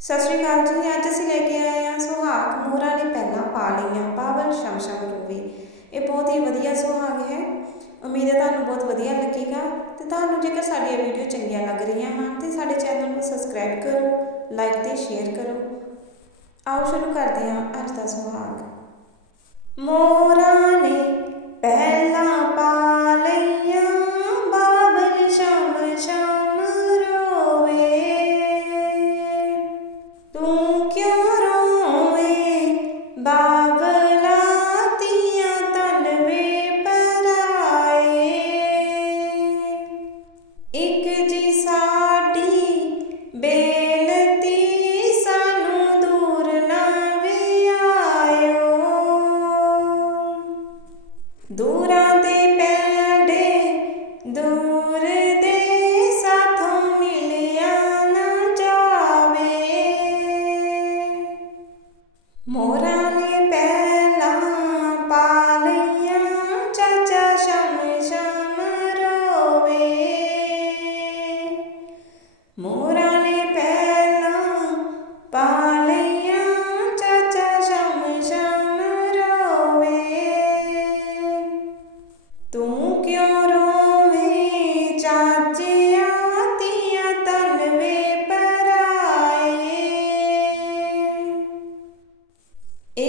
ਸਤਿ ਸ਼੍ਰੀ ਅਕਾਲ ਜੀ, ਅੱਜ ਅਸੀਂ ਲੈ ਕੇ ਆਏ ਹਾਂ ਸੁਹਾਗ। ਮੋਹਰਾਂ ਨੇ ਪਹਿਲਾਂ ਪਾ ਲਈਆਂ ਪਾਵਨ ਸ਼ਮਸ਼ਮ ਰੂਵੇ ਇਹ ਬਹੁਤ ਹੀ ਵਧੀਆ ਸੁਹਾਗ ਹੈ। ਉਮੀਦ ਹੈ ਤੁਹਾਨੂੰ ਬਹੁਤ ਵਧੀਆ ਲੱਗੇਗਾ ਤੇ ਤੁਹਾਨੂੰ ਜੇਕਰ ਸਾਡੀਆਂ ਵੀਡੀਓ ਚੰਗੀਆਂ ਲੱਗ ਰਹੀਆਂ ਹਨ ਤੇ ਸਾਡੇ ਚੈਨਲ ਨੂੰ ਸਬਸਕ੍ਰਾਈਬ ਕਰੋ, ਲਾਈਕ ਤੇ ਸ਼ੇਅਰ ਕਰੋ। ਆਓ ਸ਼ੁਰੂ ਕਰਦੇ ਹਾਂ ਅੱਜ ਦਾ ਸੁਹਾਗ। ਮੋਹਰਾਂ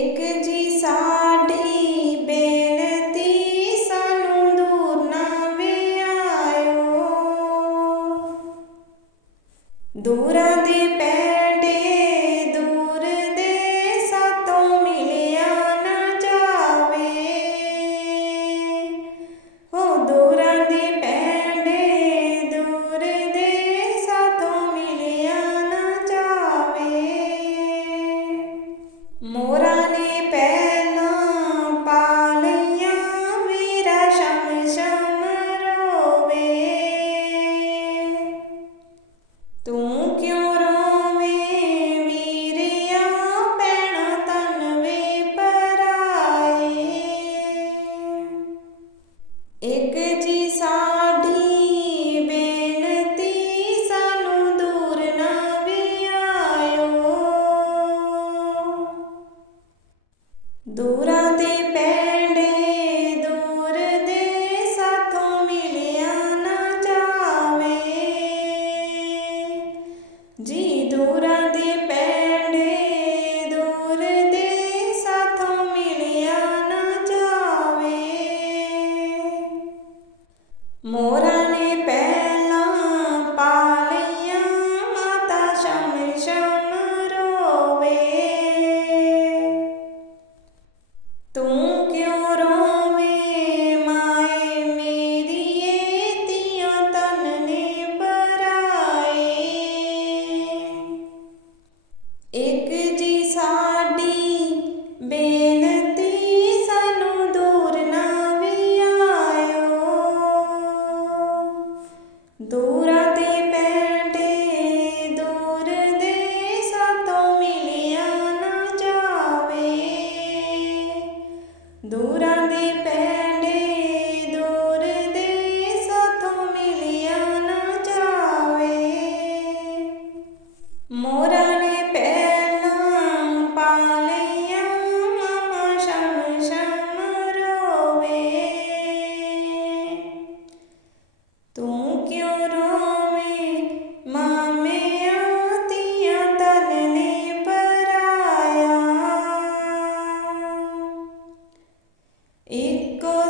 ਇੱਕ ਜੀ ਸਾਡੀ ਬੇਨਤੀ ਸਾਨੂੰ ਦੂਰ ਨਾ ਵਿਆਇਓ। ਦੂਰਾਂ ਦੇ ਪੈਂਡੇ ਦੂਰ ਦੇ ਸਾਤੋਂ ਮਿਲਿਆ ਨਾ ਜਾਵੇ। ਹੋ ਦੂਰਾਂ ਦੇ ਪੈਂਡੇ ਦੂਰ ਦੇ ਸਾਤੋਂ ਮਿਲਿਆ ਨਾ ਜਾਵੇ। ਦੂਰਾਂ ਦੂਰਾ ਦੇ ਪੈਂਡੇ ਦੂਰ ਦੇ ਸਾਤੋਂ ਮਿਲਿਆ ਨਾ ਜਾਵੇ। ਦੂਰਾਂ ਦੇ ਤੂੰ ਕਿਉਂ ਰੋਵੇਂ? ਮਾਮਿਆਂ ਤੀਆਂ ਤਨ ਨੇ ਪਰਾਇਆ। ਇੱਕੋ